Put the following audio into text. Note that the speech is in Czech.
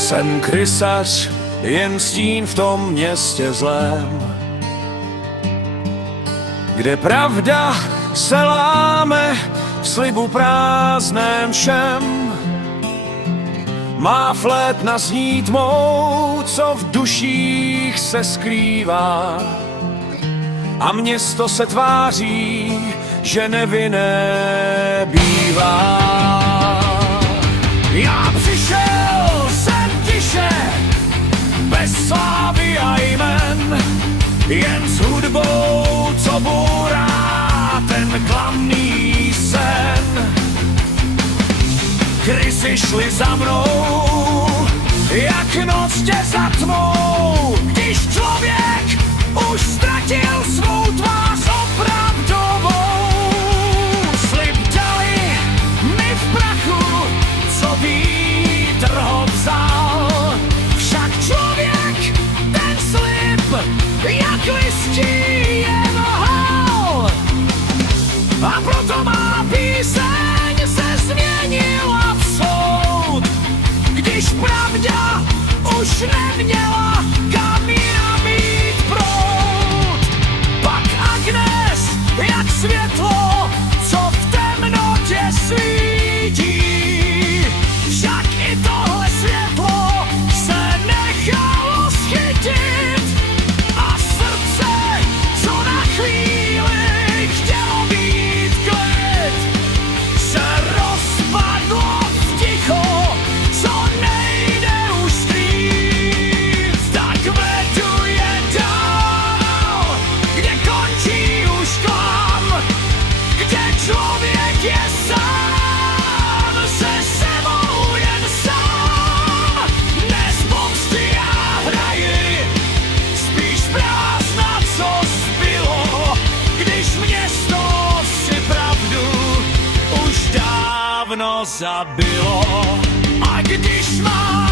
Jsem krysař, jen stín v tom městě zlém, kde pravda se láme v slibu prázdném všem. Má flétna zní tmou, co v duších se skrývá, a město se tváří, že nevinné bývá. Já přišel jsem tiše, bez slávy a jmen, jen s hudbou, co bourá ten klamný sen. Krysy šly za mnou, jak noc tě za tmou, když člověk už ztratil svou tvář opravdovou. Slib dali mi v prachu, co vítr ho vzal, však člověk ten slib jak listí jen lhal. A proto má píseň se změnila v soud, když pravda už neměla kam jinam mít proud. Pak Agnes, jak světlo, co v temnotě svítí, však i tohle světlo se nechalo schytit. A srdce, co na chvíli chtělo být klid, se rozpadlo v ticho, co nejde už skrýt. Tak vedu je dál, kde končí už klam, kde člověk je sám, se sebou jen sám. Dnes pomsty já hraji, spíš prázdna, co zbylo, když město si pravdu už dávno zabilo. A když má